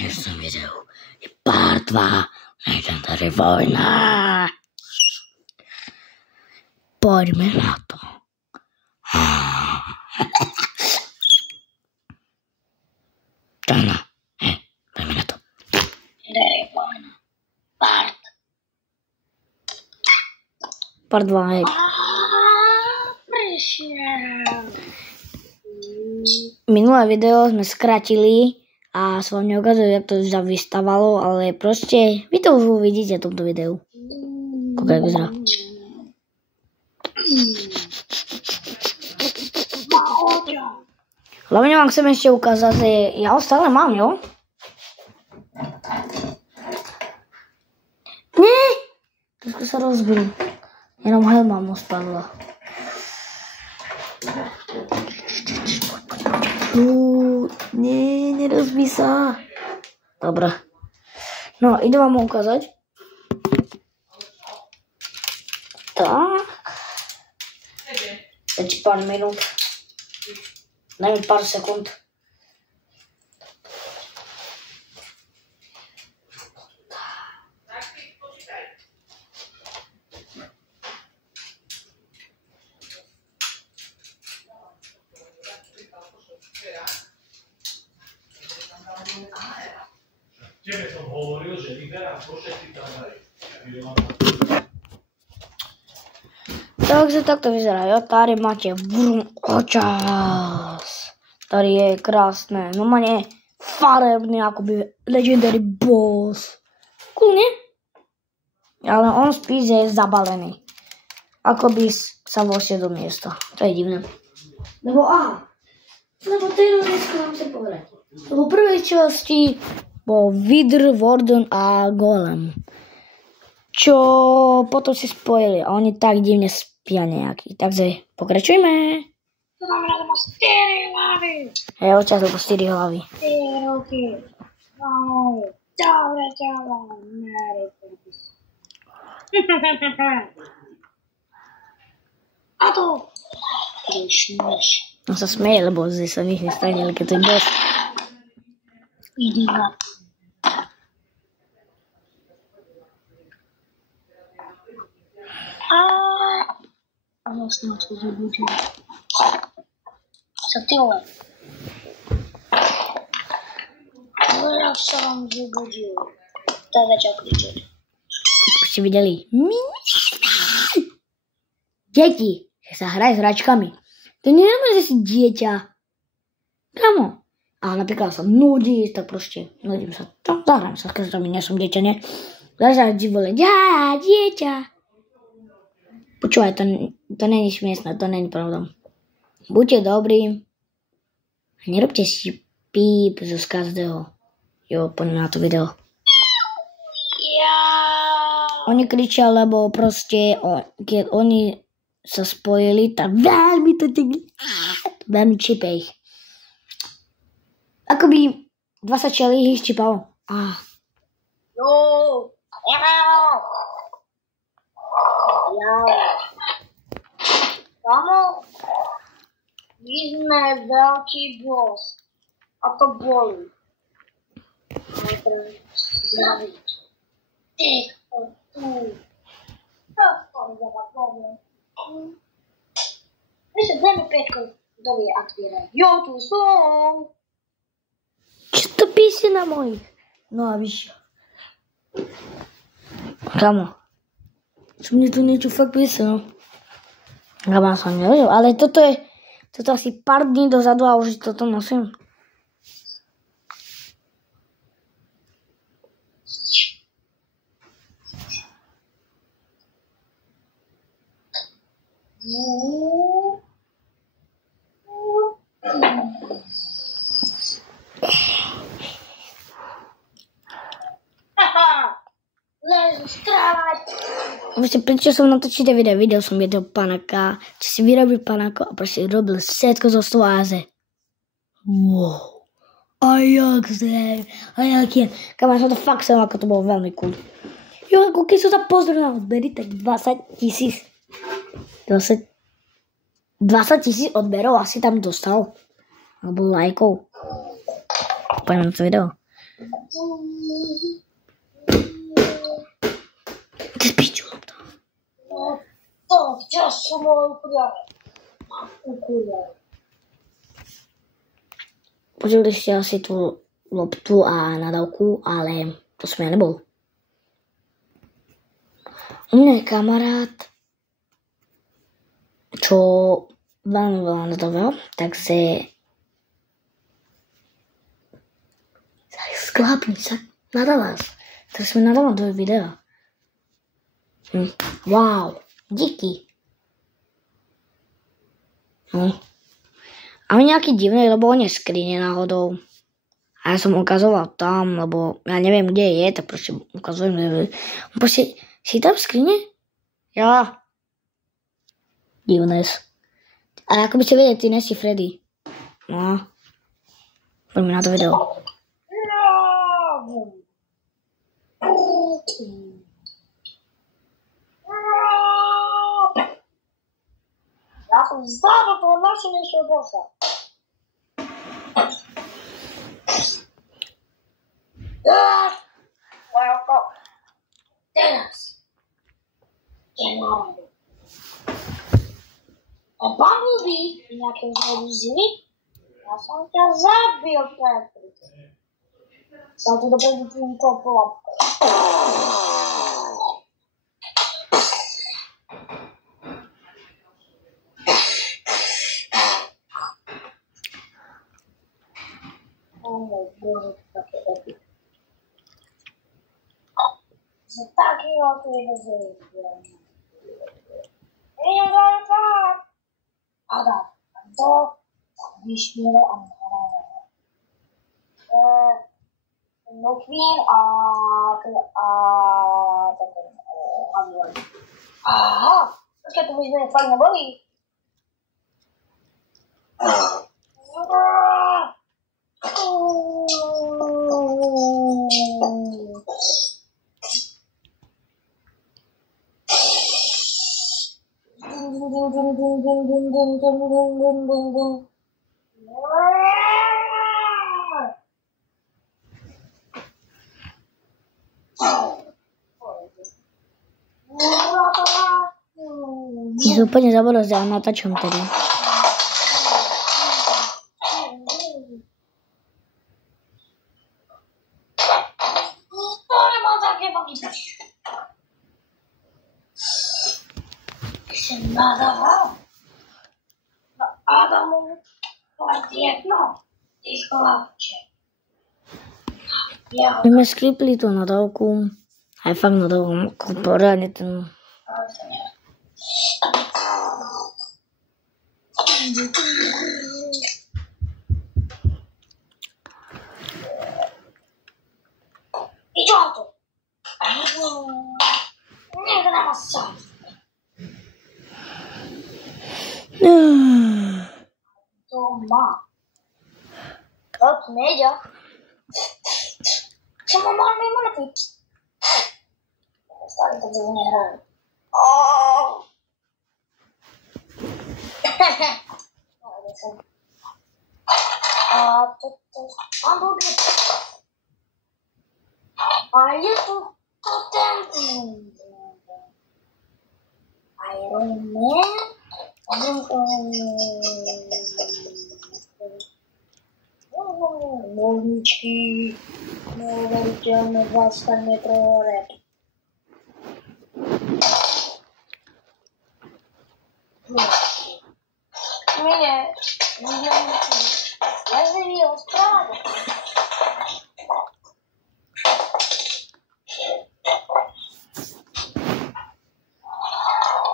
dnešnom videu je part 2 Legendary vojna. Poďme na to. Čana, poďme na to. Legendary vojna. Part 2, hej. Minulé video sme skrátili a som vám neukazujem, jak to už vystávalo, ale proste vy to už uvidíte v tomto videu. Koľko je vyzerá. Hlavne vám chcem ešte ukázať, že ja ho stále mám, jo? Nie! Trošku sa rozbil. Jenom helma mu spadla. Nie, nerozbí sa. Dobre. No, idem vám ukázať. Tak. Teď pár minút. Daj mi pár sekúnd. Tebe som hovoril, že vyberám po všetky kamery. Takže takto vyzerá. Jo, tady máte Vroom očas. Tady je krásne. No má nie farebný, akoby Legendary boss. Cool, nie? Ale on spíš je zabalený. Akoby sa vošiel do miesta. To je divné. Lebo teroristka vám chcem povedať. Lebo v prvej časti bol Wither, Warden a Golem. Čo potom si spojili a oni tak divne spia nejaký. Takže pokračujme. To znamená, že má 4 hlavy. Hej, očas, lebo 4 hlavy. 4 ruky. Dobre, telo. A to. On sa smeje, lebo sa nich nestane, keď to je boss. Idiot. A vlastne ho to zobudil. Sa ty len. Veľa sa vám zobudil. To je začal kričať. Už ste videli? Deti, že sa hraje s hračkami. To neznamená, že si dieťa. Kamo. A napríklad sa nudí, tak proste nudím sa. Zahrám sa, keď tam nie som dieťa, ne? Zahrám divole, dieťa. Počúvaj, to není smiešné, to není pravda. Buďte dobrí. Nerobte si píp zo každého. Jo, poďme na to video. Oni kričia, lebo proste, keď oni sa spojili, tak veľmi to veľmi čipe ich. Akoby 20 čelí ich čipalo. Kamo, my sme veľký boss. A to boli. Ale treba zdraviť. Ticho, tu. To je problém. My sa dáme 5 kto vie, ak vie. Jo, tu som. Čo to píše na mojich? No a víš. Kamo. Čo mne tu niečo fakt píše, no. Kamo, som nevedel, ale toto asi pár dní dozadu a už toto nosím. Vlastne, prečo som natočil video? Videl som jedného panáka, čo si vyrobil panáko a proste robil všetko zo stváze. Wow. A jak zem, a jak je. Kam som to fakt som, ako to bolo veľmi cool. Jo, ako keď som sa pozrel na odbery, tak 20 000 odberov asi tam dostal. Alebo lajkov. Poďme na to video. Ty spiču. To, gdzie są moje okuliary? Okuliary. Počuli ste asi tú loptu a nadávku, ale to som ja nebol. U mňa je kamarát, čo veľmi veľa nadával, takže sklápni sa, nadávaj. Tak sme nadával do videa. Wow, díky. No. A on nejaký divný, lebo on je skrine náhodou. A ja som ukazoval tam, lebo ja neviem, kde je, tak proste ukazujem. On proste, si tam v skrine? Ja. Divnes. A ako by ste vedeli, ty nesi Freddy. No. Poďme na to video. Ja som zdával toho najsilnejšieho bossa. Teraz. A Bumblebee nejakého zlozili, ja som ťa zabil, Petr. Sa to dobre vypím kopla. Bože, také epic. Za taký veľký rozdiel. Idem zalepať! Adam, to vyšmiele a nahrávané. Mokvín a také hlavňovanie. Aha, počkaj, to by sme fakt neboli. Ja som úplne zabudol, že ja natáčam tedy. Nadawał. No Adamu to jedno i chlapče. My sme sklipli tú nadávku. Aj fakt nadávku, poradne ten... Idioto! Niech na was sam. To ma. Kot media. Czemu mamy lepiej? Stary to było nie grałem. A to hamburger. A jest to ten Iron Man. Molničky, neuveriteľné 20 metrov hore. Nie, ja vyvíjal správu.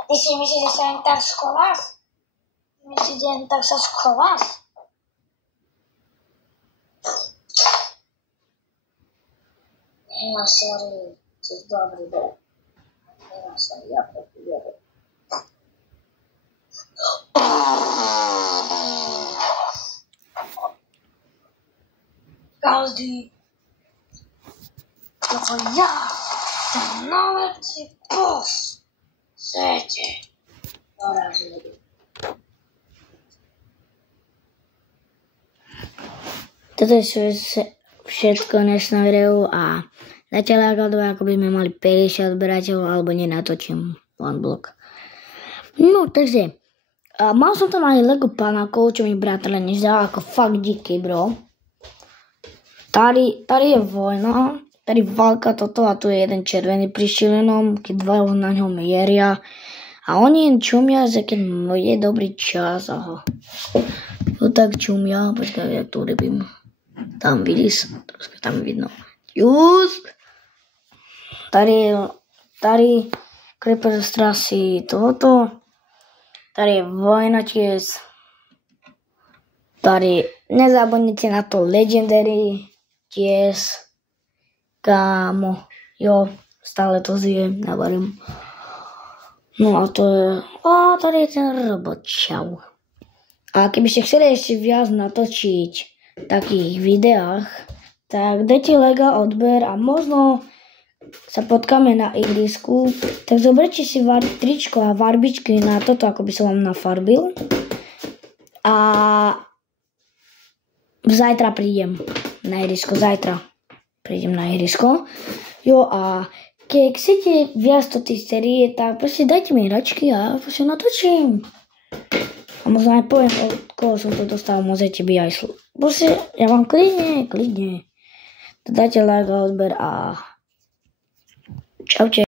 Ty si myslíš, že sa jen tak schováš? Myslíš, že jen tak sa schováš? Nemá sérii, si dobrý bol. Nemá sérii, ja prepijem. Každý, ako ja, ten najväčší boss v svete dorazili. Toto je všetko dnešné videu a dajte like, ako by sme mali 50 odberateľov, alebo nenatočím one blog. No, takže, mal som tam aj Lego panákov, čo mi bratr nezdal, ako fakt díky, bro. Tady je vojna, tady válka toto a tu je jeden červený pri šilinom, keď dva na ňom mieria. A oni jen čumia, že keď je dobrý čas, aha. No tak čumia, počkaj, ja tu rybím. Tam vidíš, trošku tam vidno. Jus! Tady Creeper strasí toto. Tady je vojna tiež. Tady nezabudnite na to Legendary tiež. Kámo, jo, stále to zjem, navarím. No a to je, tady je ten robot, čau. A keby ste chceli ešte viac natočiť v takých videách, tak dajte like, odber a možno sa potkáme na ihrisku. Tak zoberte si tričko a farbičky na toto, ako by som vám nafarbil. A zajtra prídem na ihrisko, prídem na ihrisko. Jo a keď chcete viac do tej série, tak proste dajte mi hračky a proste natočím. A možno aj poviem, od koho som to dostal, môžete byť aj proste, ja vám klidne. Dajte like a odber a čaute.